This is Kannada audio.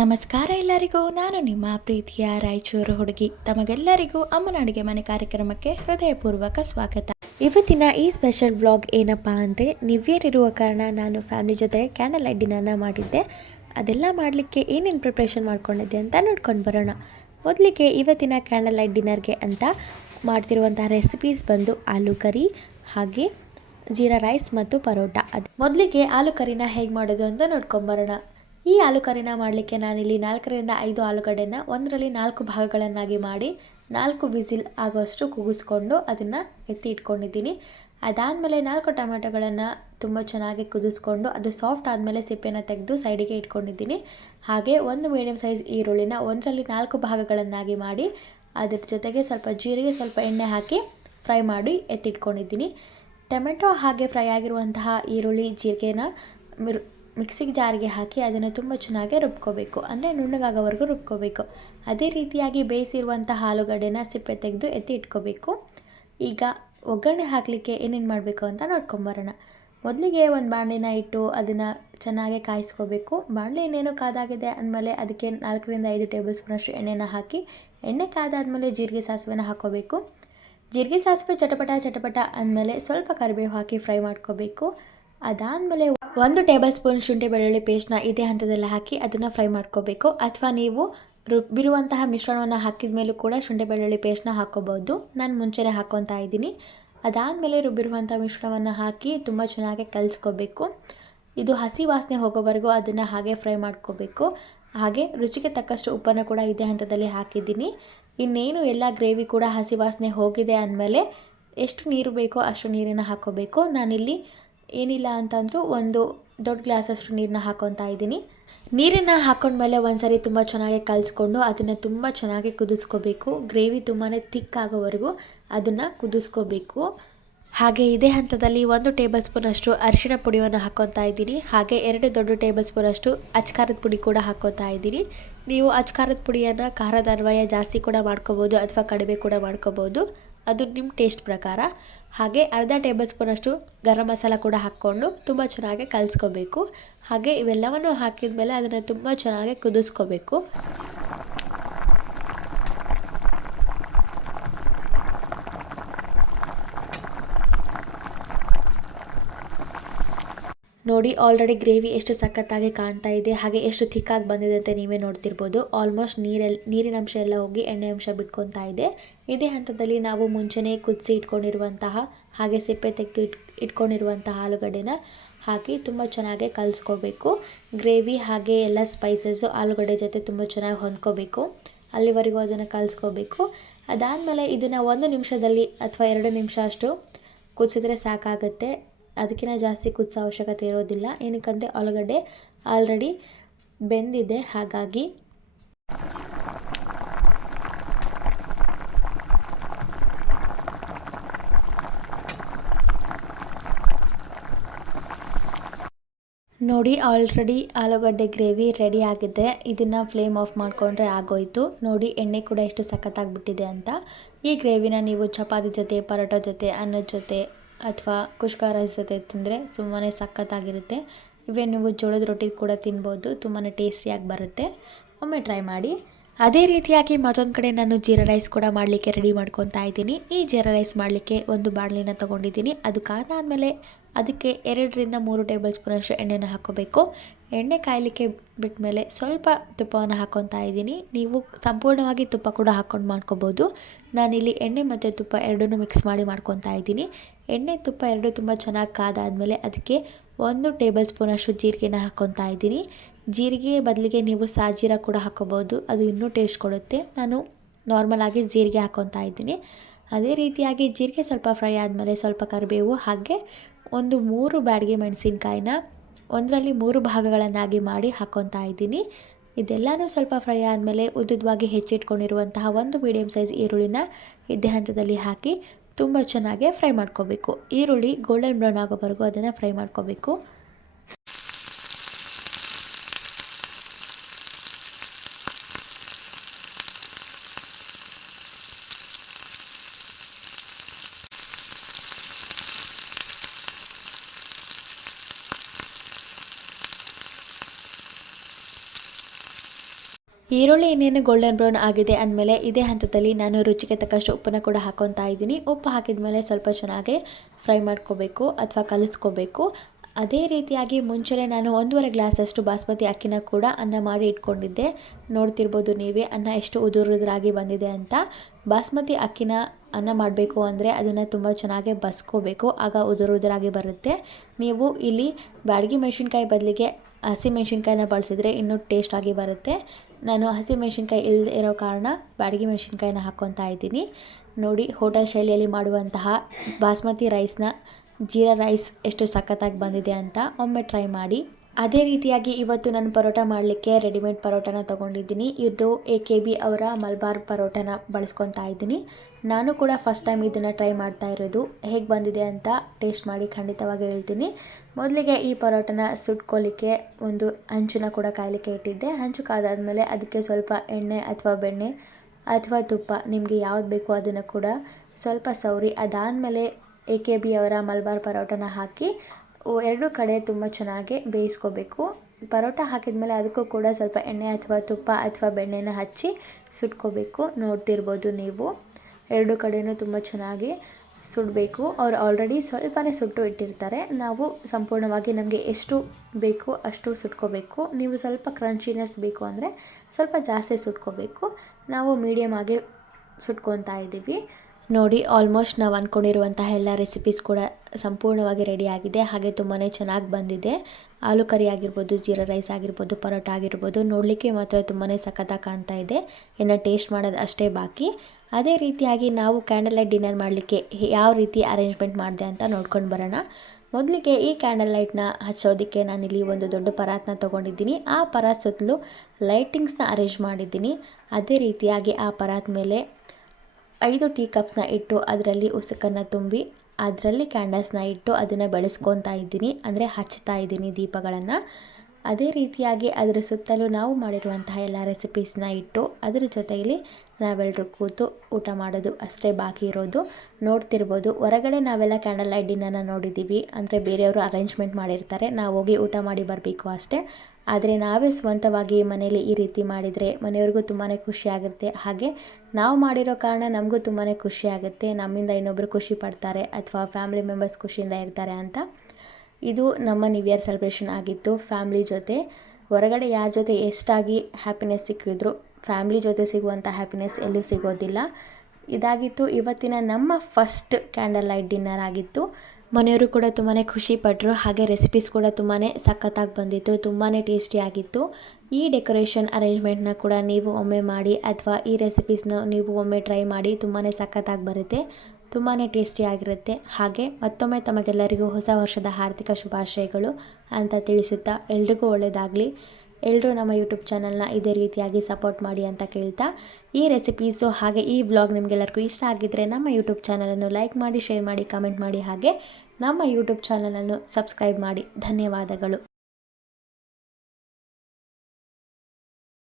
ನಮಸ್ಕಾರ ಎಲ್ಲರಿಗೂ. ನಾನು ನಿಮ್ಮ ಪ್ರೀತಿಯ ರಾಯಚೂರು ಹುಡುಗಿ. ತಮಗೆಲ್ಲರಿಗೂ ಅಮ್ಮನ ಅಡುಗೆ ಮನೆ ಕಾರ್ಯಕ್ರಮಕ್ಕೆ ಹೃದಯಪೂರ್ವಕ ಸ್ವಾಗತ. ಇವತ್ತಿನ ಈ ಸ್ಪೆಷಲ್ ವ್ಲಾಗ್ ಏನಪ್ಪ ಅಂದರೆ, ನ್ಯೂ ಇಯರ್ ಇರುವ ಕಾರಣ ನಾನು ಫ್ಯಾಮಿಲಿ ಜೊತೆ ಕ್ಯಾಂಡಲ್ ಲೈಟ್ ಡಿನ್ನರ್ನ ಮಾಡಿದ್ದೆ. ಅದೆಲ್ಲ ಮಾಡಲಿಕ್ಕೆ ಏನೇನು ಪ್ರಿಪ್ರೇಷನ್ ಮಾಡ್ಕೊಂಡಿದ್ದೆ ಅಂತ ನೋಡ್ಕೊಂಡು ಬರೋಣ. ಮೊದಲಿಗೆ ಇವತ್ತಿನ ಕ್ಯಾಂಡಲ್ ಲೈಟ್ ಡಿನ್ನರ್ಗೆ ಅಂತ ಮಾಡ್ತಿರುವಂಥ ರೆಸಿಪೀಸ್ ಬಂದು ಆಲೂ ಕರಿ, ಹಾಗೆ ಜೀರಾ ರೈಸ್ ಮತ್ತು ಪರೋಟ. ಮೊದಲಿಗೆ ಆಲೂ ಕರಿನ ಹೇಗೆ ಮಾಡೋದು ಅಂತ ನೋಡ್ಕೊಂಬರೋಣ. ಈ ಆಲೂ ಕರಿನ ಮಾಡಲಿಕ್ಕೆ ನಾನಿಲ್ಲಿ 4ರಿಂದ 5 ಆಲೂಗಡ್ಡೆನ ಒಂದರಲ್ಲಿ 4 ಭಾಗಗಳನ್ನಾಗಿ ಮಾಡಿ 4 ವಿಸಿಲ್ ಆಗೋಷ್ಟು ಕೂಗಿಸ್ಕೊಂಡು ಅದನ್ನು ಎತ್ತಿ ಇಟ್ಕೊಂಡಿದ್ದೀನಿ. ಅದಾದಮೇಲೆ 4 ಟೊಮೆಟೊಗಳನ್ನು ತುಂಬ ಚೆನ್ನಾಗಿ ಕುದಿಸ್ಕೊಂಡು ಅದು ಸಾಫ್ಟ್ ಆದಮೇಲೆ ಸಿಪ್ಪೆನ ತೆಗೆದು ಸೈಡಿಗೆ ಇಟ್ಕೊಂಡಿದ್ದೀನಿ. ಹಾಗೆ ಒಂದು ಮೀಡಿಯಮ್ ಸೈಜ್ ಈರುಳ್ಳಿನ ಒಂದರಲ್ಲಿ 4 ಭಾಗಗಳನ್ನಾಗಿ ಮಾಡಿ ಅದ್ರ ಜೊತೆಗೆ ಸ್ವಲ್ಪ ಜೀರಿಗೆ, ಸ್ವಲ್ಪ ಎಣ್ಣೆ ಹಾಕಿ ಫ್ರೈ ಮಾಡಿ ಎತ್ತಿಟ್ಕೊಂಡಿದ್ದೀನಿ. ಟೊಮೆಟೊ ಹಾಗೆ ಫ್ರೈ ಆಗಿರುವಂತಹ ಈರುಳ್ಳಿ, ಜೀರಿಗೆನ ಮಿಕ್ಸಿಗೆ ಜಾರಿಗೆ ಹಾಕಿ ಅದನ್ನು ತುಂಬ ಚೆನ್ನಾಗಿ ರುಬ್ಕೋಬೇಕು, ಅಂದರೆ ನುಣ್ಣಗಾಗೋವರೆಗೂ ರುಬ್ಕೋಬೇಕು. ಅದೇ ರೀತಿಯಾಗಿ ಬೇಯಿಸಿರುವಂತಹ ಆಲೂಗಡ್ಡೆನ ಸಿಪ್ಪೆ ತೆಗೆದು ಎತ್ತಿ ಇಟ್ಕೋಬೇಕು. ಈಗ ಒಗ್ಗರಣೆ ಹಾಕಲಿಕ್ಕೆ ಏನೇನು ಮಾಡಬೇಕು ಅಂತ ನೋಡ್ಕೊಂಬರೋಣ. ಮೊದಲಿಗೆ ಒಂದು ಬಾಣಲೆನ ಇಟ್ಟು ಅದನ್ನು ಚೆನ್ನಾಗಿ ಕಾಯಿಸ್ಕೋಬೇಕು. ಬಾಣಲೆ ಇನ್ನೇನು ಕಾದಾಗಿದೆ ಅಂದಮೇಲೆ ಅದಕ್ಕೆ 4ರಿಂದ 5 ಟೇಬಲ್ ಸ್ಪೂನಷ್ಟು ಎಣ್ಣೆನ ಹಾಕಿ, ಎಣ್ಣೆ ಕಾದಾದಮೇಲೆ ಜೀರಿಗೆ ಸಾಸಿವೆನ ಹಾಕ್ಕೋಬೇಕು. ಜೀರಿಗೆ ಸಾಸಿವೆ ಚಟಪಟ ಅಂದಮೇಲೆ ಸ್ವಲ್ಪ ಕರಿಬೇವು ಹಾಕಿ ಫ್ರೈ ಮಾಡ್ಕೋಬೇಕು. ಅದಾದಮೇಲೆ 1 ಟೇಬಲ್ ಸ್ಪೂನ್ ಶುಂಠಿ ಬೆಳ್ಳುಳ್ಳಿ ಪೇಸ್ಟ್ನ ಇದೇ ಹಂತದಲ್ಲಿ ಹಾಕಿ ಅದನ್ನು ಫ್ರೈ ಮಾಡ್ಕೋಬೇಕು. ಅಥವಾ ನೀವು ರುಬ್ಬಿರುವಂತಹ ಮಿಶ್ರಣವನ್ನು ಹಾಕಿದ ಮೇಲೂ ಕೂಡ ಶುಂಠಿ ಬೆಳ್ಳುಳ್ಳಿ ಪೇಸ್ಟ್ನ ಹಾಕ್ಕೋಬೋದು. ನಾನು ಮುಂಚೆನೇ ಹಾಕ್ಕೊತಾ ಇದ್ದೀನಿ. ಅದಾದಮೇಲೆ ರುಬ್ಬಿರುವಂಥ ಮಿಶ್ರಣವನ್ನು ಹಾಕಿ ತುಂಬ ಚೆನ್ನಾಗಿ ಕಲಿಸ್ಕೋಬೇಕು. ಇದು ಹಸಿ ವಾಸನೆ ಹೋಗೋವರೆಗೂ ಅದನ್ನು ಹಾಗೆ ಫ್ರೈ ಮಾಡ್ಕೋಬೇಕು. ಹಾಗೆ ರುಚಿಗೆ ತಕ್ಕಷ್ಟು ಉಪ್ಪನ್ನು ಕೂಡ ಇದೇ ಹಂತದಲ್ಲಿ ಹಾಕಿದ್ದೀನಿ. ಇನ್ನೇನು ಎಲ್ಲ ಗ್ರೇವಿ ಕೂಡ ಹಸಿ ವಾಸನೆ ಹೋಗಿದೆ ಅಂದಮೇಲೆ ಎಷ್ಟು ನೀರು ಬೇಕೋ ಅಷ್ಟು ನೀರನ್ನು ಹಾಕ್ಕೋಬೇಕು. ನಾನಿಲ್ಲಿ ಏನಿಲ್ಲ ಅಂತಂದರೂ 1 ದೊಡ್ಡ ಗ್ಲಾಸಷ್ಟು ನೀರನ್ನ ಹಾಕ್ಕೊತಾ ಇದ್ದೀನಿ. ನೀರನ್ನು ಹಾಕ್ಕೊಂಡ್ಮೇಲೆ ಒಂದ್ಸರಿ ತುಂಬ ಚೆನ್ನಾಗಿ ಕಲಿಸ್ಕೊಂಡು ಅದನ್ನು ತುಂಬ ಚೆನ್ನಾಗಿ ಕುದಿಸ್ಕೋಬೇಕು. ಗ್ರೇವಿ ತುಂಬಾ ಥಿಕ್ ಆಗೋವರೆಗೂ ಅದನ್ನು ಕುದಿಸ್ಕೋಬೇಕು. ಹಾಗೆ ಇದೇ ಹಂತದಲ್ಲಿ 1 ಟೇಬಲ್ ಸ್ಪೂನಷ್ಟು ಅರಿಶಿಣ ಪುಡಿಯನ್ನು ಹಾಕ್ಕೊತಾ ಇದ್ದೀನಿ. ಹಾಗೆ 2 ದೊಡ್ಡ ಟೇಬಲ್ ಸ್ಪೂನಷ್ಟು ಅಚ್ಕಾರದ ಪುಡಿ ಕೂಡ ಹಾಕ್ಕೊತಾ ಇದ್ದೀನಿ. ನೀವು ಅಚ್ಕಾರದ ಪುಡಿಯನ್ನು ಖಾರದ ಅನ್ವಯ ಜಾಸ್ತಿ ಕೂಡ ಮಾಡ್ಕೋಬೋದು ಅಥವಾ ಕಡಿಮೆ ಕೂಡ ಮಾಡ್ಕೋಬೋದು, ಅದು ನಿಮ್ಮ ಟೇಸ್ಟ್ ಪ್ರಕಾರ. ಹಾಗೆ ಅರ್ಧ ಟೇಬಲ್ ಸ್ಪೂನಷ್ಟು ಗರಂ ಮಸಾಲ ಕೂಡ ಹಾಕ್ಕೊಂಡು ತುಂಬ ಚೆನ್ನಾಗಿ ಕಲಿಸ್ಕೋಬೇಕು. ಹಾಗೆ ಇವೆಲ್ಲವನ್ನು ಹಾಕಿದ ಮೇಲೆ ಅದನ್ನು ತುಂಬ ಚೆನ್ನಾಗಿ ಕುದಿಸ್ಕೋಬೇಕು. ನೋಡಿ, ಆಲ್ರೆಡಿ ಗ್ರೇವಿ ಎಷ್ಟು ಸಖತ್ತಾಗಿ ಕಾಣ್ತಾ ಇದೆ, ಹಾಗೆ ಎಷ್ಟು ಥಿಕ್ಕಾಗಿ ಬಂದಿದೆ ಅಂತ ನೀವೇ ನೋಡ್ತಿರ್ಬೋದು. ಆಲ್ಮೋಸ್ಟ್ ನೀರಿನ ಅಂಶ ಎಲ್ಲ ಹೋಗಿ ಎಣ್ಣೆ ಅಂಶ ಬಿಟ್ಕೊತಾ ಇದೆ. ಇದೇ ಹಂತದಲ್ಲಿ ನಾವು ಮುಂಚೆನೇ ಕುದಿಸಿ ಇಟ್ಕೊಂಡಿರುವಂತಹ ಹಾಗೆ ಸಿಪ್ಪೆ ತೆಗೆದು ಇಟ್ಕೊಂಡಿರುವಂತಹ ಆಲೂಗಡ್ಡೆನ ಹಾಕಿ ತುಂಬ ಚೆನ್ನಾಗಿ ಕಲಿಸ್ಕೋಬೇಕು. ಗ್ರೇವಿ ಹಾಗೆ ಎಲ್ಲ ಸ್ಪೈಸಸ್ಸು ಆಲೂಗಡ್ಡೆ ಜೊತೆ ತುಂಬ ಚೆನ್ನಾಗಿ ಹೊಂದ್ಕೋಬೇಕು. ಅಲ್ಲಿವರೆಗೂ ಅದನ್ನು ಕಲಿಸ್ಕೋಬೇಕು. ಅದಾದಮೇಲೆ ಇದನ್ನು 1 ನಿಮಿಷದಲ್ಲಿ ಅಥವಾ 2 ನಿಮಿಷ ಅಷ್ಟು ಕುದಿಸಿದ್ರೆ ಸಾಕಾಗುತ್ತೆ. ಅದಕ್ಕಿಂತ ಜಾಸ್ತಿ ಕುದಿಸೋ ಅವಶ್ಯಕತೆ ಇರೋದಿಲ್ಲ. ಏನಕ್ಕಂದರೆ ಆಲೂಗಡ್ಡೆ ಆಲ್ರೆಡಿ ಬೆಂದಿದೆ. ಹಾಗಾಗಿ ನೋಡಿ, ಆಲ್ರೆಡಿ ಆಲೂಗಡ್ಡೆ ಗ್ರೇವಿ ರೆಡಿ ಆಗಿದೆ. ಇದನ್ನು ಫ್ಲೇಮ್ ಆಫ್ ಮಾಡಿಕೊಂಡ್ರೆ ಆಗೋಯಿತು. ನೋಡಿ, ಎಣ್ಣೆ ಕೂಡ ಎಷ್ಟು ಸಖತ್ತಾಗಿಬಿಟ್ಟಿದೆ ಅಂತ. ಈ ಗ್ರೇವಿನ ನೀವು ಚಪಾತಿ ಜೊತೆ, ಪರೋಟ ಜೊತೆ, ಅನ್ನದ ಜೊತೆ ಅಥವಾ ಕುಷ್ಕ ರೈಸ್ ಜೊತೆ ತಿಂದರೆ ತುಂಬಾ ಸಖತ್ತಾಗಿರುತ್ತೆ. ಇವೇ ನೀವು ಜೋಳದ ರೊಟ್ಟಿ ಕೂಡ ತಿನ್ಬೋದು, ತುಂಬಾ ಟೇಸ್ಟಿಯಾಗಿ ಬರುತ್ತೆ. ಒಮ್ಮೆ ಟ್ರೈ ಮಾಡಿ. ಅದೇ ರೀತಿಯಾಗಿ ಮತ್ತೊಂದು ಕಡೆ ನಾನು ಜೀರಾ ರೈಸ್ ಕೂಡ ಮಾಡಲಿಕ್ಕೆ ರೆಡಿ ಮಾಡ್ಕೊತಾ ಇದ್ದೀನಿ. ಈ ಜೀರಾ ರೈಸ್ ಮಾಡಲಿಕ್ಕೆ ಒಂದು ಬಾಣಲೆನ ತೊಗೊಂಡಿದ್ದೀನಿ. ಅದು ಕಾದಾದಮೇಲೆ ಅದಕ್ಕೆ 2ರಿಂದ 3 ಟೇಬಲ್ ಸ್ಪೂನಷ್ಟು ಎಣ್ಣೆನ ಹಾಕ್ಕೋಬೇಕು. ಎಣ್ಣೆ ಕಾಯಲಿಕ್ಕೆ ಬಿಟ್ಟ ಮೇಲೆ ಸ್ವಲ್ಪ ತುಪ್ಪವನ್ನು ಹಾಕ್ಕೊತಾ ಇದ್ದೀನಿ. ನೀವು ಸಂಪೂರ್ಣವಾಗಿ ತುಪ್ಪ ಕೂಡ ಹಾಕ್ಕೊಂಡು ಮಾಡ್ಕೋಬೋದು. ನಾನಿಲ್ಲಿ ಎಣ್ಣೆ ಮತ್ತು ತುಪ್ಪ ಎರಡನ್ನೂ ಮಿಕ್ಸ್ ಮಾಡಿ ಮಾಡ್ಕೊತಾ ಇದ್ದೀನಿ. ಎಣ್ಣೆ ತುಪ್ಪ ಎರಡೂ ತುಂಬ ಚೆನ್ನಾಗಿ ಕಾದಾದಮೇಲೆ ಅದಕ್ಕೆ 1 ಟೇಬಲ್ ಸ್ಪೂನಷ್ಟು ಜೀರಿಗೆನ ಹಾಕ್ಕೊತಾ ಇದ್ದೀನಿ. ಜೀರಿಗೆ ಬದಲಿಗೆ ನೀವು ಸಾಜೀರ ಕೂಡ ಹಾಕ್ಕೋಬೋದು, ಅದು ಇನ್ನೂ ಟೇಸ್ಟ್ ಕೊಡುತ್ತೆ. ನಾನು ನಾರ್ಮಲಾಗಿ ಜೀರಿಗೆ ಹಾಕ್ಕೊತಾ ಇದ್ದೀನಿ. ಅದೇ ರೀತಿಯಾಗಿ ಜೀರಿಗೆ ಸ್ವಲ್ಪ ಫ್ರೈ ಆದಮೇಲೆ ಸ್ವಲ್ಪ ಕರಿಬೇವು ಹಾಗೆ 3 ಬ್ಯಾಡಗಿ ಮೆಣಸಿನ್ಕಾಯಿನ ಒಂದರಲ್ಲಿ 3 ಭಾಗಗಳನ್ನಾಗಿ ಮಾಡಿ ಹಾಕ್ಕೊತಾ ಇದ್ದೀನಿ. ಇದೆಲ್ಲನೂ ಸ್ವಲ್ಪ ಫ್ರೈ ಆದಮೇಲೆ ಉದ್ದುದವಾಗಿ ಹೆಚ್ಚಿಟ್ಕೊಂಡಿರುವಂತಹ 1 ಮೀಡಿಯಮ್ ಸೈಜ್ ಈರುಳ್ಳಿನ ಇದೇ ಹಂತದಲ್ಲಿ ಹಾಕಿ ತುಂಬ ಚೆನ್ನಾಗಿ ಫ್ರೈ ಮಾಡ್ಕೋಬೇಕು. ಈರುಳ್ಳಿ ಗೋಲ್ಡನ್ ಬ್ರೌನ್ ಆಗೋವರೆಗೂ ಅದನ್ನು ಫ್ರೈ ಮಾಡ್ಕೋಬೇಕು. ಈರುಳ್ಳಿ ಇನ್ನೇನು ಗೋಲ್ಡನ್ ಬ್ರೌನ್ ಆಗಿದೆ ಅಂದಮೇಲೆ ಇದೇ ಹಂತದಲ್ಲಿ ನಾನು ರುಚಿಗೆ ತಕ್ಕಷ್ಟು ಉಪ್ಪನ್ನು ಕೂಡ ಹಾಕ್ಕೊತಾ ಇದ್ದೀನಿ. ಉಪ್ಪು ಹಾಕಿದ ಮೇಲೆ ಸ್ವಲ್ಪ ಚೆನ್ನಾಗಿ ಫ್ರೈ ಮಾಡ್ಕೋಬೇಕು ಅಥವಾ ಕಲಿಸ್ಕೋಬೇಕು. ಅದೇ ರೀತಿಯಾಗಿ ಮುಂಚೆನೇ ನಾನು 1.5 ಗ್ಲಾಸಷ್ಟು ಬಾಸ್ಮತಿ ಅಕ್ಕಿನ ಕೂಡ ಅನ್ನ ಮಾಡಿ ಇಟ್ಕೊಂಡಿದ್ದೆ. ನೋಡ್ತಿರ್ಬೋದು ನೀವೇ ಅನ್ನ ಎಷ್ಟು ಉದುರುದ್ರಾಗಿ ಬಂದಿದೆ ಅಂತ. ಬಾಸ್ಮತಿ ಅಕ್ಕಿನ ಅನ್ನ ಮಾಡಬೇಕು ಅಂದರೆ ಅದನ್ನು ತುಂಬ ಚೆನ್ನಾಗಿ ಬಸ್ಕೋಬೇಕು, ಆಗ ಉದುರುದ್ರಾಗಿ ಬರುತ್ತೆ. ನೀವು ಇಲ್ಲಿ ಬ್ಯಾಡಗಿ ಮೆಣಸಿನ್ಕಾಯಿ ಬದಲಿಗೆ ಹಸಿಮೆಣ್ಸಿನ್ಕಾಯಿನ ಬಳಸಿದ್ರೆ ಇನ್ನೂ ಟೇಸ್ಟಾಗಿ ಬರುತ್ತೆ. ನಾನು ಹಸಿಮೆಣ್ಸಿನ್ಕಾಯಿ ಇಲ್ಲದೆ ಇರೋ ಕಾರಣ ಬ್ಯಾಡಗಿ ಮೆಣಸಿನ್ಕಾಯಿನ ಹಾಕ್ಕೊತಾ ಇದ್ದೀನಿ. ನೋಡಿ, ಹೋಟೆಲ್ ಶೈಲಿಯಲ್ಲಿ ಮಾಡುವಂತಹ ಬಾಸ್ಮತಿ ರೈಸ್ನ ಜೀರಾ ರೈಸ್ ಎಷ್ಟು ಸಖತ್ತಾಗಿ ಬಂದಿದೆ ಅಂತ ಒಮ್ಮೆ ಟ್ರೈ ಮಾಡಿ. ಅದೇ ರೀತಿಯಾಗಿ ಇವತ್ತು ನಾನು ಪರೋಟ ಮಾಡಲಿಕ್ಕೆ ರೆಡಿಮೇಡ್ ಪರೋಟನ ತೊಗೊಂಡಿದ್ದೀನಿ. ಇದು AKB ಅವರ ಮಲ್ಬಾರ್ ಪರೋಟನ ಬಳಸ್ಕೊತಾ ಇದ್ದೀನಿ. ನಾನು ಕೂಡ ಫಸ್ಟ್ ಟೈಮ್ ಇದನ್ನು ಟ್ರೈ ಮಾಡ್ತಾ ಇರೋದು. ಹೇಗೆ ಬಂದಿದೆ ಅಂತ ಟೇಸ್ಟ್ ಮಾಡಿ ಖಂಡಿತವಾಗಿ ಹೇಳ್ತೀನಿ. ಮೊದಲಿಗೆ ಈ ಪರೋಟನ ಸುಟ್ಕೊಳ್ಳಿಕ್ಕೆ ಒಂದು ಹಂಚನ್ನ ಕೂಡ ಕಾಯಲಿಕ್ಕೆ ಇಟ್ಟಿದ್ದೆ. ಹಂಚು ಕಾದಾದಮೇಲೆ ಅದಕ್ಕೆ ಸ್ವಲ್ಪ ಎಣ್ಣೆ ಅಥವಾ ಬೆಣ್ಣೆ ಅಥವಾ ತುಪ್ಪ ನಿಮಗೆ ಯಾವ್ದು ಬೇಕೋ ಅದನ್ನು ಕೂಡ ಸ್ವಲ್ಪ ಸವರಿ, ಅದಾದಮೇಲೆ AKB ಅವರ ಮಲ್ಬಾರ್ ಪರೋಟನ ಹಾಕಿ ಎರಡೂ ಕಡೆ ತುಂಬ ಚೆನ್ನಾಗಿ ಬೇಯಿಸ್ಕೋಬೇಕು. ಪರೋಟ ಹಾಕಿದ ಮೇಲೆ ಅದಕ್ಕೂ ಕೂಡ ಸ್ವಲ್ಪ ಎಣ್ಣೆ ಅಥವಾ ತುಪ್ಪ ಅಥವಾ ಬೆಣ್ಣೆನ ಹಚ್ಚಿ ಸುಟ್ಕೋಬೇಕು. ನೋಡ್ತಿರ್ಬೋದು ನೀವು, ಎರಡೂ ಕಡೆಯೂ ತುಂಬ ಚೆನ್ನಾಗಿ ಸುಡಬೇಕು. ಅವ್ರು ಆಲ್ರೆಡಿ ಸ್ವಲ್ಪನೇ ಸುಟ್ಟು ಇಟ್ಟಿರ್ತಾರೆ. ನಾವು ಸಂಪೂರ್ಣವಾಗಿ ನಮಗೆ ಎಷ್ಟು ಬೇಕು ಅಷ್ಟು ಸುಟ್ಕೋಬೇಕು. ನೀವು ಸ್ವಲ್ಪ ಕ್ರಂಚಿನೆಸ್ ಬೇಕು ಅಂದರೆ ಸ್ವಲ್ಪ ಜಾಸ್ತಿ ಸುಟ್ಕೋಬೇಕು. ನಾವು ಮೀಡಿಯಮ್ ಆಗಿ ಸುಟ್ಕೊತಾ ಇದ್ದೀವಿ. ನೋಡಿ, ಆಲ್ಮೋಸ್ಟ್ ನಾವು ಅಂದ್ಕೊಂಡಿರುವಂತಹ ಎಲ್ಲ ರೆಸಿಪೀಸ್ ಕೂಡ ಸಂಪೂರ್ಣವಾಗಿ ರೆಡಿ ಆಗಿದೆ. ಹಾಗೆ ತುಂಬಾ ಚೆನ್ನಾಗಿ ಬಂದಿದೆ. ಆಲೂ ಕರಿ ಆಗಿರ್ಬೋದು, ಜೀರಾ ರೈಸ್ ಆಗಿರ್ಬೋದು, ಪರೋಟ ಆಗಿರ್ಬೋದು, ನೋಡಲಿಕ್ಕೆ ಮಾತ್ರ ತುಂಬಾ ಸಖತ್ತಾಗಿ ಕಾಣ್ತಾ ಇದೆ. ಇನ್ನು ಟೇಸ್ಟ್ ಮಾಡೋದು ಅಷ್ಟೇ ಬಾಕಿ. ಅದೇ ರೀತಿಯಾಗಿ ನಾವು ಕ್ಯಾಂಡಲ್ ಲೈಟ್ ಡಿನ್ನರ್ ಮಾಡಲಿಕ್ಕೆ ಯಾವ ರೀತಿ ಅರೇಂಜ್ಮೆಂಟ್ ಮಾಡಿದೆ ಅಂತ ನೋಡ್ಕೊಂಡು ಬರೋಣ. ಮೊದಲಿಗೆ ಈ ಕ್ಯಾಂಡಲ್ ಲೈಟ್ನ ಹಚ್ಚೋದಕ್ಕೆ ನಾನಿಲ್ಲಿ ಒಂದು ದೊಡ್ಡ ಪರಾತನ ತೊಗೊಂಡಿದ್ದೀನಿ. ಆ ಪರಾತ್ ಸುತ್ತಲೂ ಲೈಟಿಂಗ್ಸ್ನ ಅರೇಂಜ್ ಮಾಡಿದ್ದೀನಿ. ಅದೇ ರೀತಿಯಾಗಿ ಆ ಪರಾತ್ ಮೇಲೆ 5 ಟೀ ಕಪ್ಸ್ನ ಇಟ್ಟು ಅದರಲ್ಲಿ ಉಸುಕನ್ನು ತುಂಬಿ ಅದರಲ್ಲಿ ಕ್ಯಾಂಡಲ್ಸ್ನ ಇಟ್ಟು ಅದನ್ನು ಬೆಳೆಸ್ಕೊತಾ ಇದ್ದೀನಿ, ಅಂದರೆ ಹಚ್ತಾ ಇದ್ದೀನಿ ದೀಪಗಳನ್ನು. ಅದೇ ರೀತಿಯಾಗಿ ಅದರ ಸುತ್ತಲೂ ನಾವು ಮಾಡಿರುವಂತಹ ಎಲ್ಲ ರೆಸಿಪೀಸ್ನ ಇಟ್ಟು ಅದರ ಜೊತೆಯಲ್ಲಿ ನಾವೆಲ್ಲರೂ ಕೂತು ಊಟ ಮಾಡೋದು ಅಷ್ಟೇ ಬಾಕಿ ಇರೋದು. ನೋಡ್ತಿರ್ಬೋದು, ಹೊರಗಡೆ ನಾವೆಲ್ಲ ಕ್ಯಾಂಡಲ್ ಲೈಟ್ ಡಿನ್ನರ್ನ ನೋಡಿದ್ದೀವಿ, ಅಂದರೆ ಬೇರೆಯವರು ಅರೇಂಜ್ಮೆಂಟ್ ಮಾಡಿರ್ತಾರೆ, ನಾವು ಹೋಗಿ ಊಟ ಮಾಡಿ ಬರಬೇಕು ಅಷ್ಟೇ. ಆದರೆ ನಾವೇ ಸ್ವಂತವಾಗಿ ಮನೇಲಿ ಈ ರೀತಿ ಮಾಡಿದರೆ ಮನೆಯವ್ರಿಗೂ ತುಂಬಾ ಖುಷಿಯಾಗುತ್ತೆ. ಹಾಗೆ ನಾವು ಮಾಡಿರೋ ಕಾರಣ ನಮಗೂ ತುಂಬಾ ಖುಷಿಯಾಗುತ್ತೆ. ನಮ್ಮಿಂದ ಇನ್ನೊಬ್ಬರು ಖುಷಿ ಪಡ್ತಾರೆ ಅಥವಾ ಫ್ಯಾಮಿಲಿ ಮೆಂಬರ್ಸ್ ಖುಷಿಯಿಂದ ಇರ್ತಾರೆ ಅಂತ. ಇದು ನಮ್ಮ ನ್ಯೂ ಇಯರ್ ಸೆಲೆಬ್ರೇಷನ್ ಆಗಿತ್ತು ಫ್ಯಾಮ್ಲಿ ಜೊತೆ. ಹೊರಗಡೆ ಯಾರ ಜೊತೆ ಎಷ್ಟಾಗಿ ಹ್ಯಾಪಿನೆಸ್ ಸಿಕ್ಕಿದ್ರು ಫ್ಯಾಮ್ಲಿ ಜೊತೆ ಸಿಗುವಂಥ ಹ್ಯಾಪಿನೆಸ್ ಎಲ್ಲೂ ಸಿಗೋದಿಲ್ಲ. ಇದಾಗಿತ್ತು ಇವತ್ತಿನ ನಮ್ಮ ಫಸ್ಟ್ ಕ್ಯಾಂಡಲ್ ಲೈಟ್ ಡಿನ್ನರ್ ಆಗಿತ್ತು. ಮನೆಯವರು ಕೂಡ ತುಂಬಾ ಖುಷಿಪಟ್ಟರು. ಹಾಗೆ ರೆಸಿಪೀಸ್ ಕೂಡ ತುಂಬಾ ಸಖತ್ತಾಗಿ ಬಂದಿತ್ತು, ತುಂಬಾ ಟೇಸ್ಟಿಯಾಗಿತ್ತು. ಈ ಡೆಕೋರೇಷನ್ ಅರೇಂಜ್ಮೆಂಟ್ನ ಕೂಡ ನೀವು ಒಮ್ಮೆ ಮಾಡಿ ಅಥವಾ ಈ ರೆಸಿಪೀಸ್ನ ನೀವು ಒಮ್ಮೆ ಟ್ರೈ ಮಾಡಿ. ತುಂಬಾ ಸಖತ್ತಾಗಿ ಬರುತ್ತೆ, ತುಂಬಾ ಟೇಸ್ಟಿಯಾಗಿರುತ್ತೆ. ಹಾಗೆ ಮತ್ತೊಮ್ಮೆ ತಮಗೆಲ್ಲರಿಗೂ ಹೊಸ ವರ್ಷದ ಹಾರ್ದಿಕ ಶುಭಾಶಯಗಳು ಅಂತ ತಿಳಿಸುತ್ತಾ ಎಲ್ರಿಗೂ ಒಳ್ಳೆಯದಾಗಲಿ. ಎಲ್ಲರೂ ನಮ್ಮ ಯೂಟ್ಯೂಬ್ ಚಾನಲ್ನ ಇದೇ ರೀತಿಯಾಗಿ ಸಪೋರ್ಟ್ ಮಾಡಿ ಅಂತ ಕೇಳ್ತಾ, ಈ ರೆಸಿಪೀಸು ಹಾಗೆ ಈ ವ್ಲಾಗ್ ನಿಮಗೆಲ್ಲರಿಗೂ ಇಷ್ಟ ಆಗಿದ್ದರೆ ನಮ್ಮ ಯೂಟ್ಯೂಬ್ ಚಾನಲನ್ನು ಲೈಕ್ ಮಾಡಿ, ಶೇರ್ ಮಾಡಿ, ಕಮೆಂಟ್ ಮಾಡಿ, ಹಾಗೆ ನಮ್ಮ ಯೂಟ್ಯೂಬ್ ಚಾನಲನ್ನು ಸಬ್ಸ್ಕ್ರೈಬ್ ಮಾಡಿ. ಧನ್ಯವಾದಗಳು.